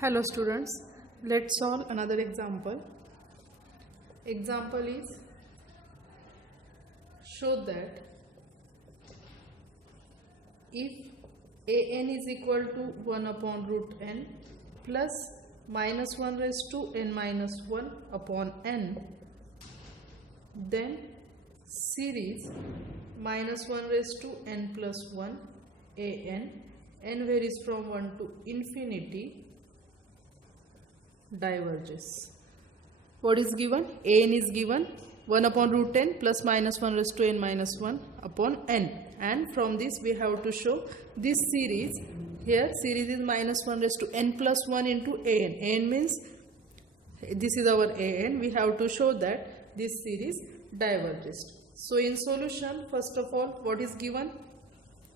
Hello students, let's solve another example. Example is, show that if an is equal to 1 upon root n plus minus 1 raised to n minus 1 upon n, then series minus 1 raised to n plus 1 n varies from 1 to infinity, diverges. What is given? An is given 1 upon root n plus minus 1 raised to n minus 1 upon n, and from this we have to show this series. Here series is minus 1 raised to n plus 1 into an. An means this is our an. We have to show that this series diverges. So in solution, first of all, what is given?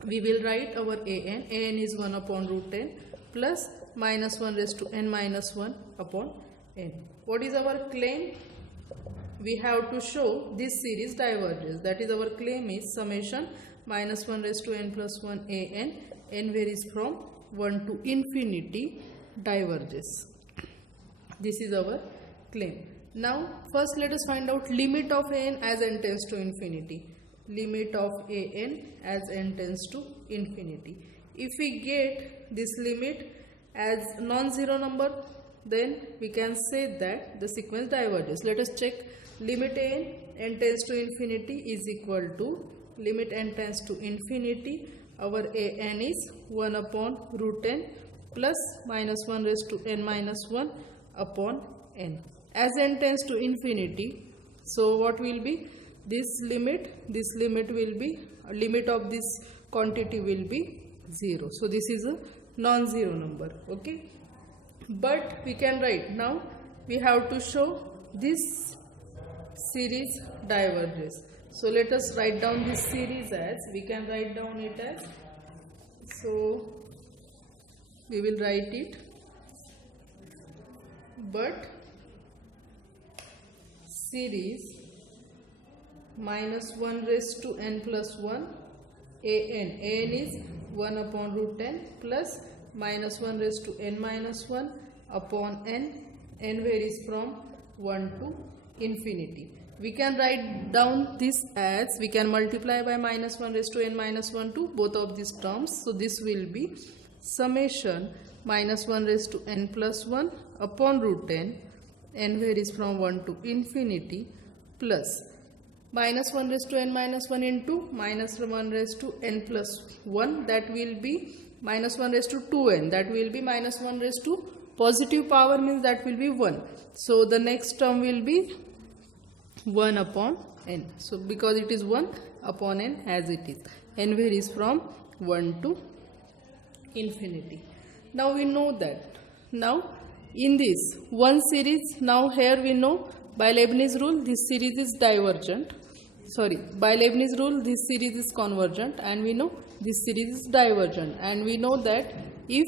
We will write our an. An is 1 upon root n plus minus 1 raised to n minus 1 upon n. What is our claim? We have to show this series diverges. That is, our claim is summation minus 1 raised to n plus 1 n varies from 1 to infinity, diverges. This is our claim. Now first let us find out limit of an as n tends to infinity. Limit of an as n tends to infinity. If we get this limit as non-zero number, then we can say that the sequence diverges. Let us check. Limit n tends to infinity is equal to limit n tends to infinity. Our an is 1 upon root n plus minus 1 raised to n minus 1 upon n. As n tends to infinity, so what will be this limit? This limit will be, limit of this quantity will be 0. So this is a non-zero number. Okay, but we can write, now we have to show this series diverges. So let us write down this series as, we can write down it as, so we will write it, but series minus 1 raised to n plus 1 an is 1 upon root n plus minus 1 raised to n minus 1 upon n varies from 1 to infinity. We can write down this as, we can multiply by minus 1 raised to n minus 1 to both of these terms. So this will be summation minus 1 raised to n plus 1 upon root n varies from 1 to infinity, plus minus 1 raised to n minus 1 into minus 1 raised to n plus 1, that will be minus 1 raised to 2n, that will be minus 1 raised to positive power, means that will be 1. So the next term will be 1 upon n. So because it is 1 upon n as it is, n varies from 1 to infinity. Now we know that. Now in this one series, now here we know by Leibniz rule this series is divergent. Sorry, by Leibniz rule this series is convergent, and we know this series is divergent. And we know that if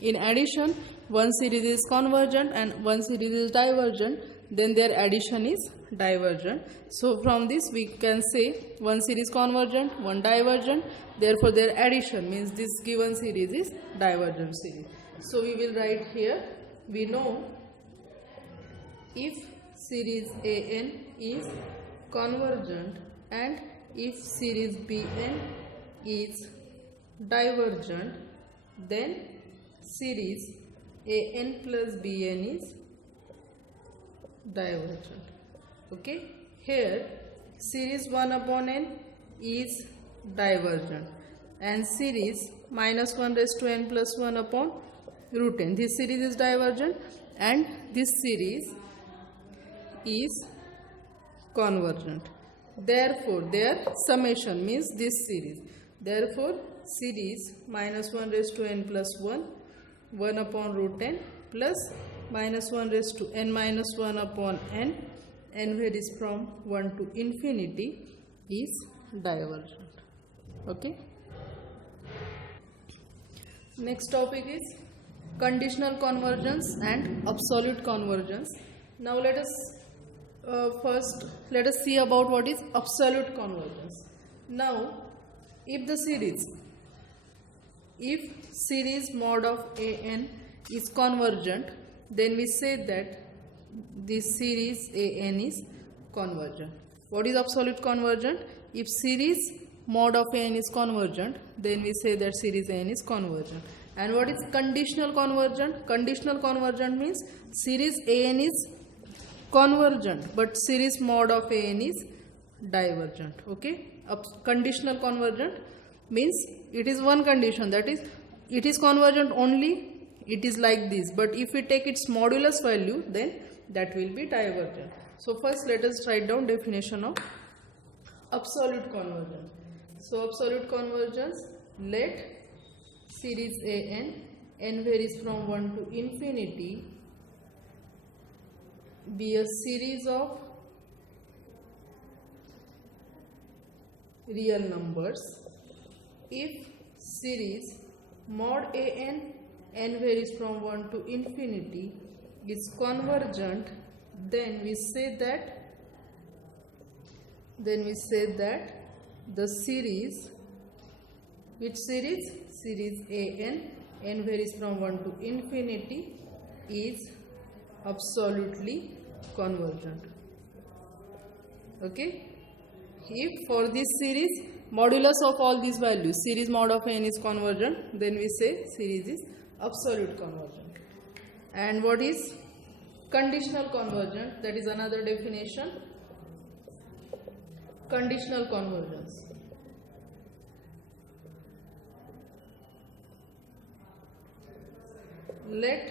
in addition one series is convergent and one series is divergent, then their addition is divergent. So from this we can say one series convergent, one divergent, therefore their addition means this given series is divergent series. So we will write here, we know if series an is convergent and if series bn is divergent, then series an plus bn is divergent. Okay, here series 1 upon n is divergent and series minus 1 raised to n plus 1 upon root n, this series is divergent and this series is convergent. Therefore their summation means this series. Therefore series minus 1 raised to n plus 1 upon root n plus minus 1 raised to n minus 1 upon n varies from 1 to infinity is divergent. Okay. Next topic is conditional convergence and absolute convergence. Now let us first let us see about what is absolute convergence. Now if the series, if series mod of an is convergent, then we say that this series AN is convergent. What is absolute convergent? If series mod of AN is convergent, then we say that series AN is convergent. And what is conditional convergent? Conditional convergent means series AN is convergent but series mod of AN is divergent. Okay, conditional convergent means it is one condition, that is it is convergent only, it is like this, but if we take its modulus value, then that will be divergent. So first let us write down definition of absolute convergence. So absolute convergence, let series n varies from 1 to infinity, be a series of real numbers. If series mod n varies from 1 to infinity is convergent, then we say that the series, which series? Series n varies from 1 to infinity is absolutely convergent. Okay, if for this series modulus of all these values, series mod of n is convergent, then we say series is absolute convergent. And what is conditional convergent? That is another definition. Conditional convergence. Let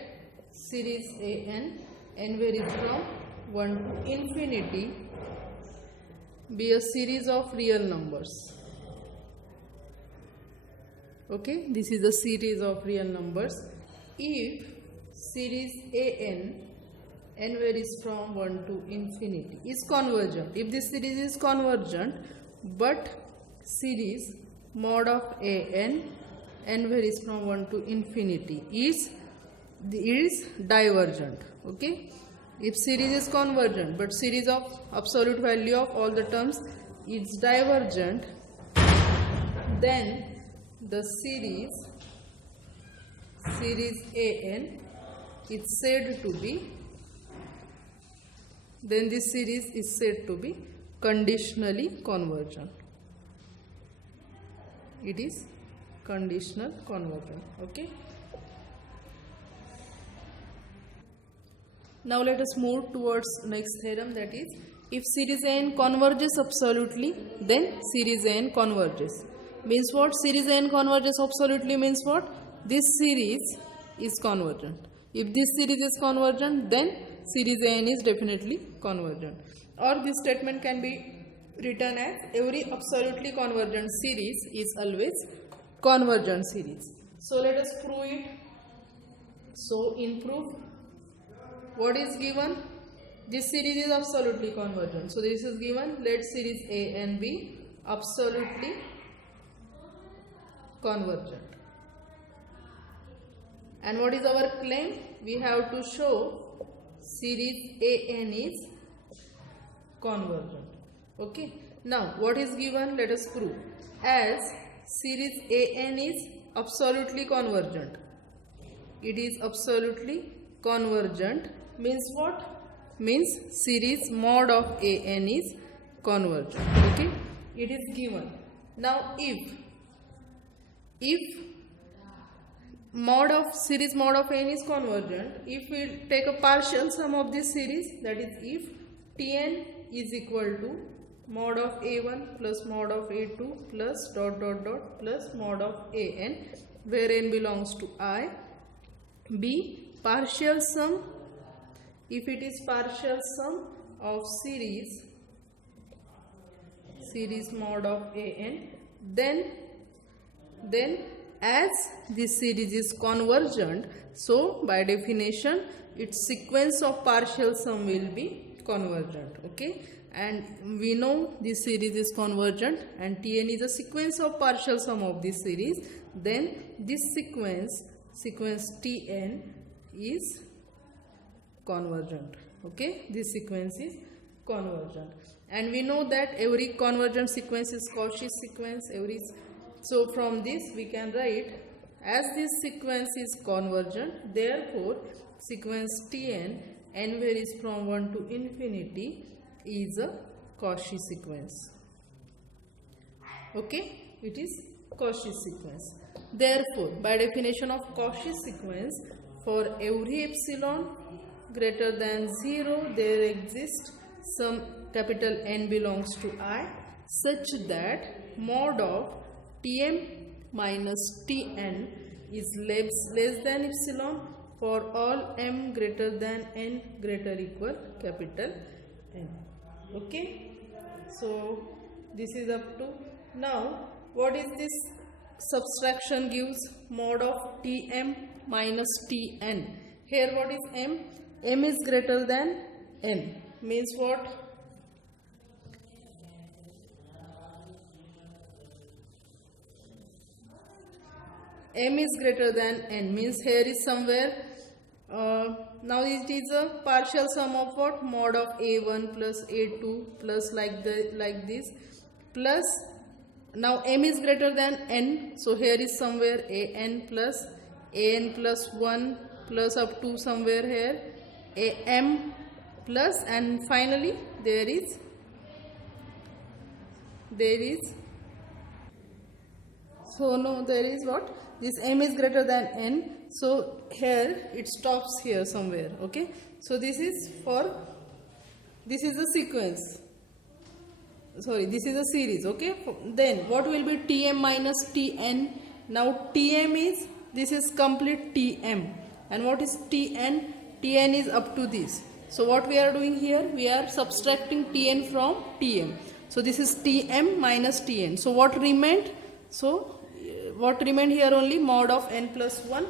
series n varies from 1 to infinity be a series of real numbers. Okay, this is a series of real numbers. If series n varies from 1 to infinity is convergent, if this series is convergent but series mod of n varies from 1 to infinity is divergent. Okay, if series is convergent but series of absolute value of all the terms is divergent, then the series AN is said to be, then this series is said to be conditionally convergent. It is conditional convergent. Okay. Now let us move towards next theorem, that is, if series AN converges absolutely, then series AN converges. Means what? Series AN converges absolutely means what? This series is convergent. If this series is convergent, then series AN is definitely convergent. Or this statement can be written as every absolutely convergent series is always convergent series. So let us prove it. So in proof, what is given? This series is absolutely convergent. So this is given, let series AN be absolutely convergent. And what is our claim? We have to show series AN is convergent. Okay. Now what is given? Let us prove. As series AN is absolutely convergent, it is absolutely convergent means what? Means series mod of AN is convergent. Okay, it is given. Now if mod of series mod of n is convergent, if we take a partial sum of this series, that is if Tn is equal to mod of A1 plus mod of A2 plus dot dot dot plus mod of AN, where n belongs to I, B partial sum, if it is partial sum of series mod of AN, then as this series is convergent, so by definition its sequence of partial sum will be convergent. Okay, and we know this series is convergent and Tn is a sequence of partial sum of this series, then this sequence Tn is convergent. Okay, this sequence is convergent, and we know that every convergent sequence is Cauchy sequence. So from this we can write as this sequence is convergent, therefore sequence Tn, n varies from 1 to infinity, is a Cauchy sequence. Okay, it is Cauchy sequence. Therefore, by definition of Cauchy sequence, for every epsilon greater than 0, there exists some capital N belongs to I, such that mod of Tm minus Tn is less than epsilon for all m greater than n greater equal capital N. Okay, so this is up to now. What is this subtraction gives? Mod of Tm minus Tn. Here what is m? M is greater than n, means what? M is greater than n, means here is somewhere. Now it is a partial sum of what? Mod of a1 plus a2 plus like this, plus now m is greater than n, so here is somewhere an plus 1 plus up to somewhere here am plus, and finally there is so no, there is what? This m is greater than n, so here it stops here somewhere. Okay, so this is a sequence, sorry, this is a series. Okay, then what will be Tm minus Tn? Now Tm is, this is complete Tm, and what is Tn? Tn is up to this. So what we are doing here, we are subtracting Tn from Tm. So this is Tm minus Tn. So what remained? So what remained here? Only mod of n plus 1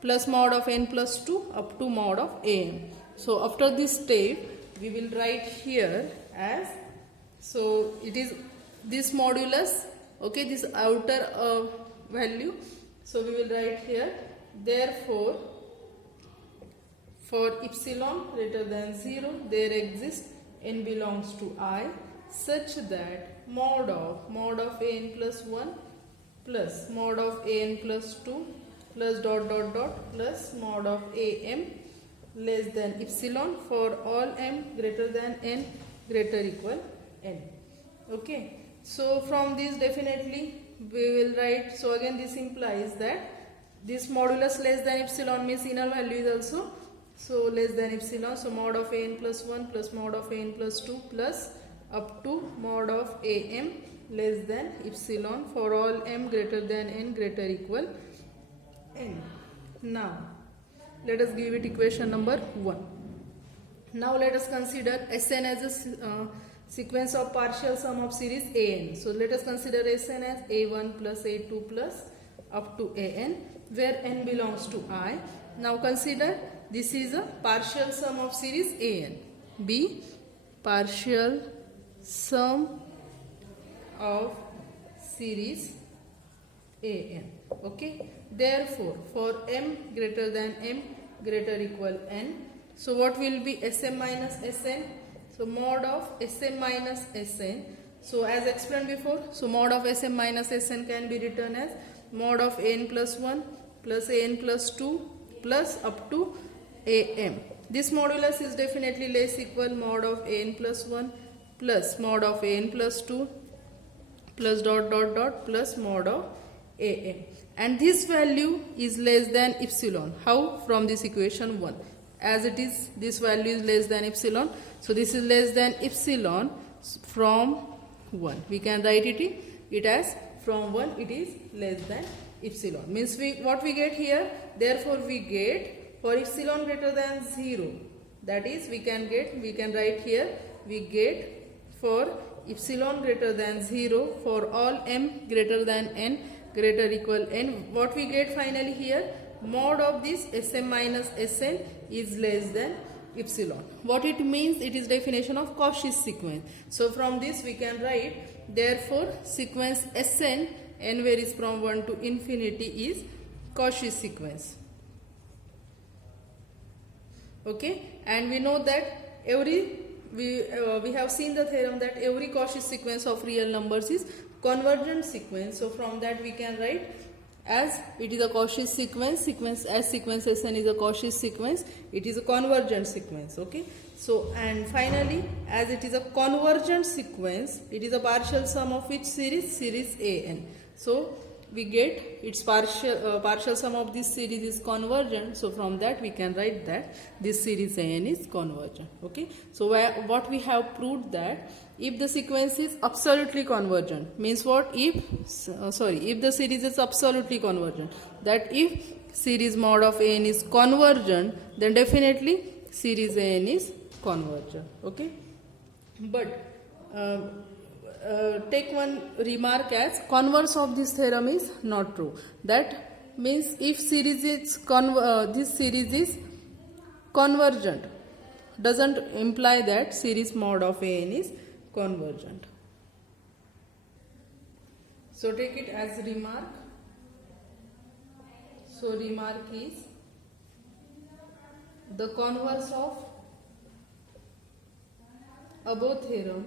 plus mod of n plus 2 up to mod of an. So after this step, we will write here as, so it is this modulus, okay, this outer value. So we will write here, therefore for epsilon greater than 0, there exists n belongs to I, such that mod of an plus 1 plus mod of an plus 2 plus dot dot dot plus mod of am less than epsilon for all m greater than n greater equal n. Okay, so from this definitely we will write, so again this implies that this modulus less than epsilon means inner value is also so less than epsilon, so mod of an plus 1 plus mod of an plus 2 plus up to mod of am less than epsilon for all m greater than n greater equal n. Now let us give it equation number 1. Now let us consider Sn as a sequence of partial sum of series an. So let us consider Sn as a1 plus a2 plus up to an, where n belongs to I. Now consider this is a partial sum of series an. B, partial sum of series an. Okay, therefore for m greater than m greater equal n, so what will be Sm minus Sn? So mod of Sm minus Sn, so as explained before, so mod of Sm minus Sn can be written as mod of n plus 1 plus an plus 2 plus up to am. This modulus is definitely less equal mod of an plus 1 plus mod of an plus 2 plus dot dot dot plus mod of am, and this value is less than epsilon. How? From this equation 1, as it is this value is less than epsilon, so this is less than epsilon from 1. We can write it as from 1 it is less than epsilon, means what we get here, therefore we get for epsilon greater than 0, that is we can write here, we get for epsilon greater than 0 for all m greater than n greater equal n, what we get finally here, mod of this Sm minus Sn is less than epsilon. What it means, it is definition of Cauchy sequence. So from this we can write, therefore sequence Sn, n varies from 1 to infinity, is Cauchy sequence. Okay, and we know that we have seen the theorem that every Cauchy sequence of real numbers is convergent sequence. So from that we can write as it is a Cauchy sequence, as sequence Sn is a Cauchy sequence, it is a convergent sequence. Okay, so and finally, as it is a convergent sequence, it is a partial sum of which series? Series An. So we get its partial sum of this series is convergent. So from that we can write that this series An is convergent. Okay, so what we have proved that if the sequence is absolutely convergent, means what? If the series is absolutely convergent, that if series mod of An is convergent, then definitely series An is convergent. Okay, but take one remark as converse of this theorem is not true. That means if series is this series is convergent, doesn't imply that series mod of An is convergent. So take it as remark. So remark is the converse of above theorem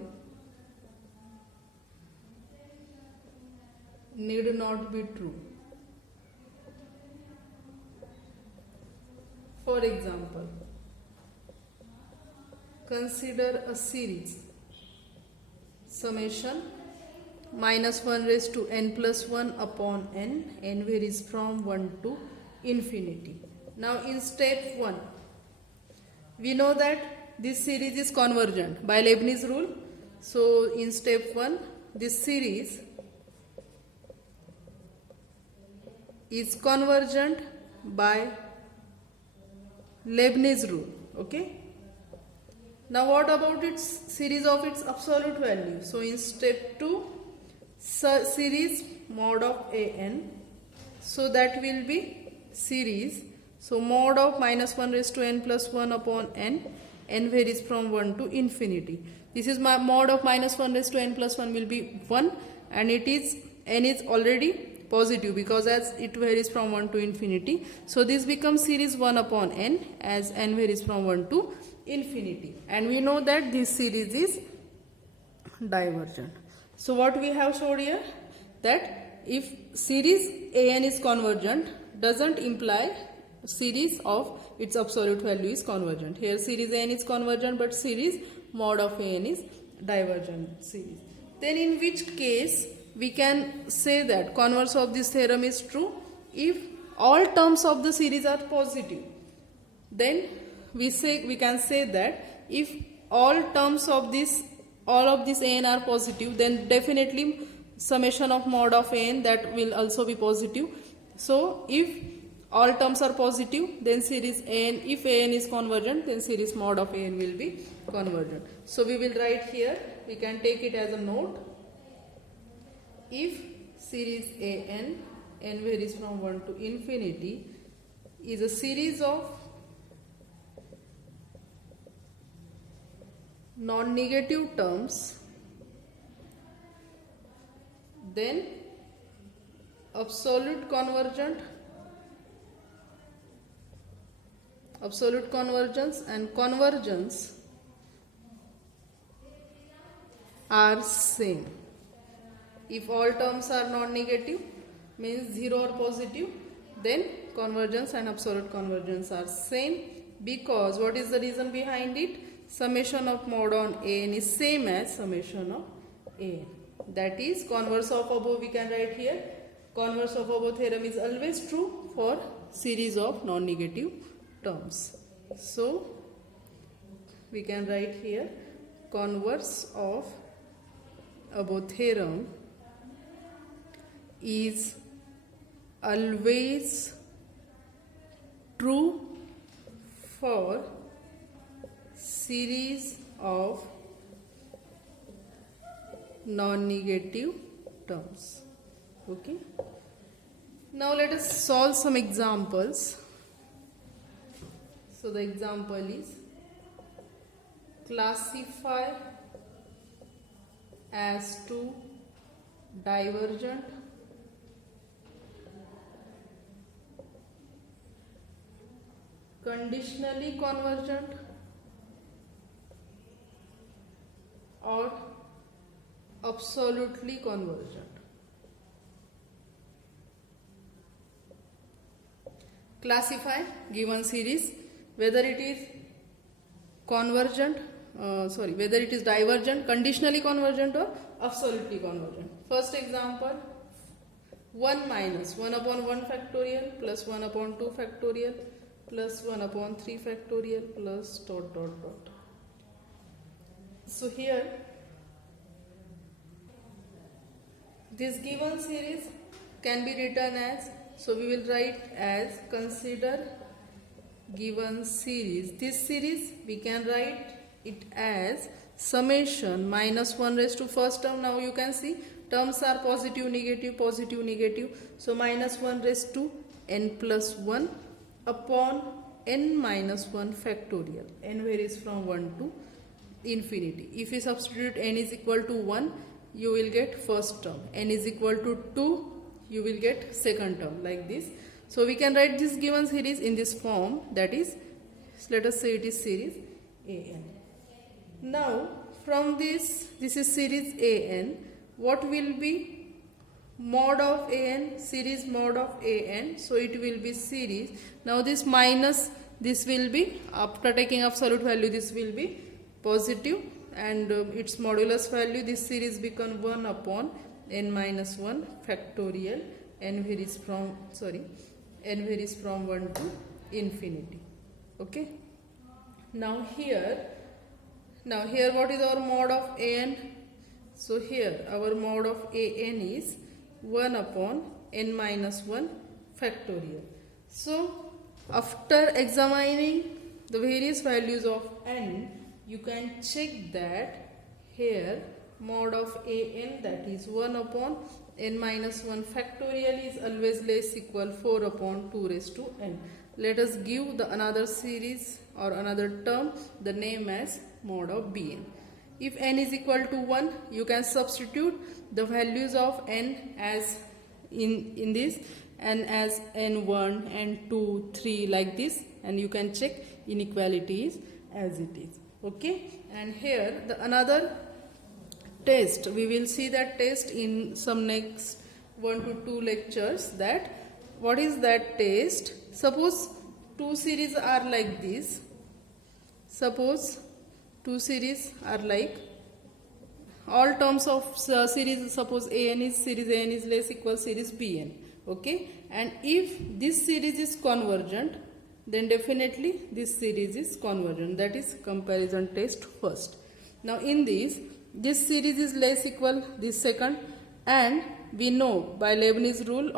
need not be true. For example, consider a series summation minus 1 raised to n plus 1 upon n varies from 1 to infinity. Now in step 1, we know that this series is convergent by Leibniz rule. So in step 1, this series is convergent by Leibniz rule. Okay. Now what about its series of its absolute value? So in step 2, series mod of An. So that will be series. So mod of minus 1 raised to n plus 1 upon n varies from 1 to infinity. This is my mod of minus 1 raised to n plus 1 will be 1, and it is n is already positive because as it varies from 1 to infinity. So this becomes series 1 upon n as n varies from 1 to infinity, and we know that this series is divergent. So what we have showed here, that if series An is convergent, doesn't imply series of its absolute value is convergent. Here series An is convergent, but series mod of An is divergent series. Then in which case we can say that converse of this theorem is true if all terms of the series are positive. Then we can say that if all terms of this An are positive, then definitely summation of mod of An that will also be positive. So if all terms are positive, then series An, if An is convergent, then series mod of An will be convergent. So we will write here, we can take it as a note. If series An, n varies from 1 to infinity, is a series of non-negative terms, then absolute convergence and convergence are same. If all terms are non-negative, means 0 or positive, then convergence and absolute convergence are same, because what is the reason behind it? Summation of mod on An is same as summation of An. That is converse of above, we can write here, converse of above theorem is always true for series of non-negative terms. So we can write here converse of above theorem is always true for series of non-negative terms. Okay. Now let us solve some examples. So the example is classify as to divergent, conditionally convergent, or absolutely convergent. classify given series whether it is convergent, whether it is divergent, conditionally convergent or absolutely convergent. First example, 1 minus 1 upon 1 factorial plus 1 upon 2 factorial plus 1 upon 3 factorial plus dot dot dot. So here this given series can be written as, so we will write as, consider given series. This series we can write it as summation minus 1 raised to first term. Now you can see terms are positive, negative. So minus 1 raised to n plus 1 upon n minus 1 factorial. N varies from 1 to infinity. If you substitute n is equal to 1, you will get first term. N is equal to 2, you will get second term, like this. So we can write this given series in this form, that is, let us say it is series an. Now from this is series an. What will be mod of an? Series mod of an. So it will be series. Now this minus, this will be, after taking absolute value, this will be positive, and its modulus value, this series become 1 upon n minus 1 factorial. N varies from 1 to infinity. Okay. Now here what is our mod of an? So here our mod of an is 1 upon n minus 1 factorial. So after examining the various values of n, you can check that here mod of an, that is 1 upon n minus 1 factorial, is always less equal 4 upon 2 raised to n. Let us give the another series or another term the name as mod of bn. If n is equal to 1, you can substitute the values of n as in this, n as n1, n2, 3, like this, and you can check inequalities as it is. Okay, and here the another test, we will see that test in some next 1 to 2 lectures. That what is that test? Suppose two series are like this. Suppose two series are like, all terms of series, suppose series an is less equal series bn. Okay, and if this series is convergent, then definitely this series is convergent. That is comparison test first. Now in this series is less equal this second, and we know by Leibniz rule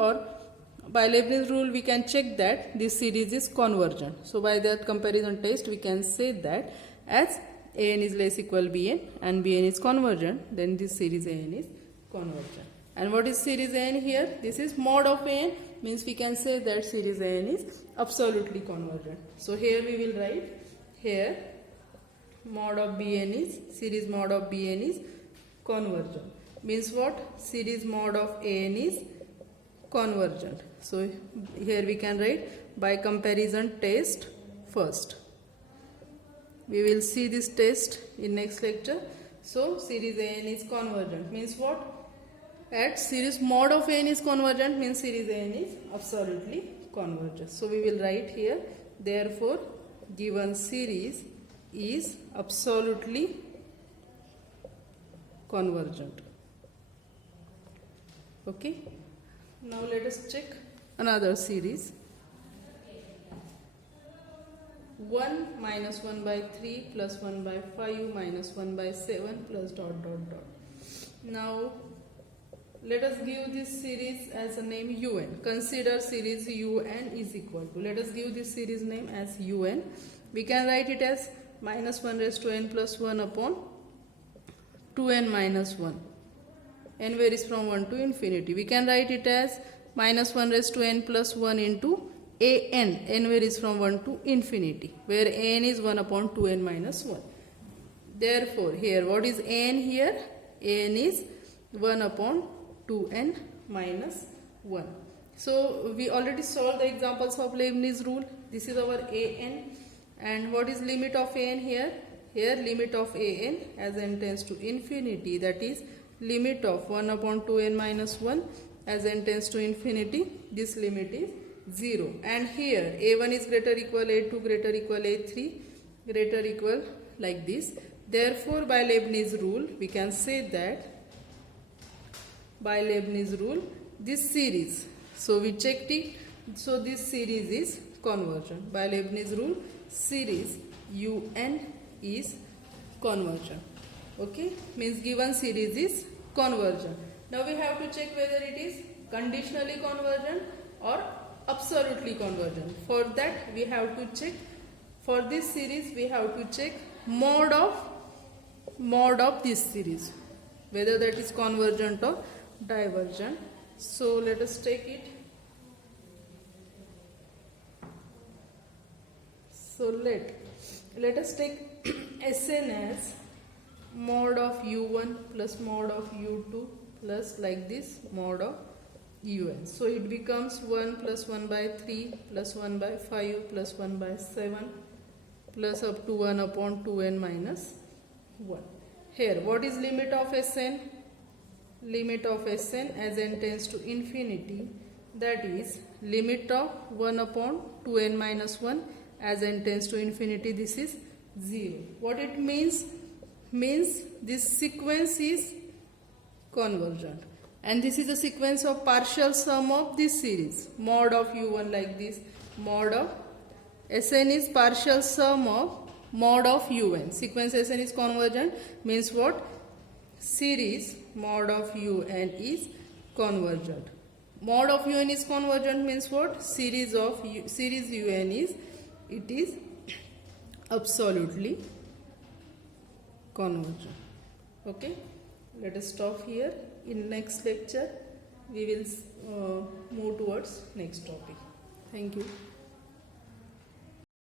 we can check that this series is convergent. So by that comparison test we can say that as an is less equal bn and bn is convergent, then this series an is convergent. And what is series an here? This is mod of an, means we can say that series an is absolutely convergent. So here we will write here mod of bn is, series mod of bn is convergent. Means what? Series mod of an is convergent. So here we can write by comparison test first. We will see this test in next lecture. So series an is convergent means what? At series mod of n is convergent means series an is absolutely convergent. So we will write here, therefore given series is absolutely convergent. Okay. Now let us check another series. 1 minus 1 by 3 plus 1 by 5 minus 1 by 7 plus dot dot dot. Now let us give this series as a name un. Consider series un is equal to, let us give this series name as un. We can write it as minus 1 raised to n plus 1 upon 2n minus 1. N varies from 1 to infinity. We can write it as minus 1 raised to n plus 1 into an. N varies from 1 to infinity, where n is 1 upon 2n minus 1. Therefore here what is n here? N is 1 upon 2n minus 1. So we already solved the examples of Leibniz rule. This is our an. And what is limit of an here? Here limit of an as n tends to infinity, that is limit of 1 upon 2n minus 1 as n tends to infinity. This limit is 0. And here a1 is greater equal a2 greater equal a3 greater equal like this. Therefore, by Leibniz rule, we can say that by Leibniz rule, this series, so we checked it, so this series is convergent. By Leibniz rule, series un is convergent. Okay, means given series is convergent. Now we have to check whether it is conditionally convergent or absolutely convergent. For that we have to check, for this series we have to check mode of this series, whether that is convergent or divergent. So let us take it. So let us take Sn as mod of u1 plus mod of u2 plus like this mod of un. So it becomes 1 plus 1 by 3 plus 1 by 5 plus 1 by 7 plus up to 1 upon 2n minus 1. Here what is limit of Sn? Limit of Sn as n tends to infinity, that is limit of 1 upon 2n minus 1 as n tends to infinity, this is 0. What it means? Means this sequence is convergent, and this is a sequence of partial sum of this series. Mod of u1 like this, mod of Sn is partial sum of mod of un. Sequence Sn is convergent means what? Series mod of un is convergent. Mod of un is convergent means what? Series of series un is, it is absolutely convergent. Okay, let us stop here. In next lecture we will move towards next topic. Thank you.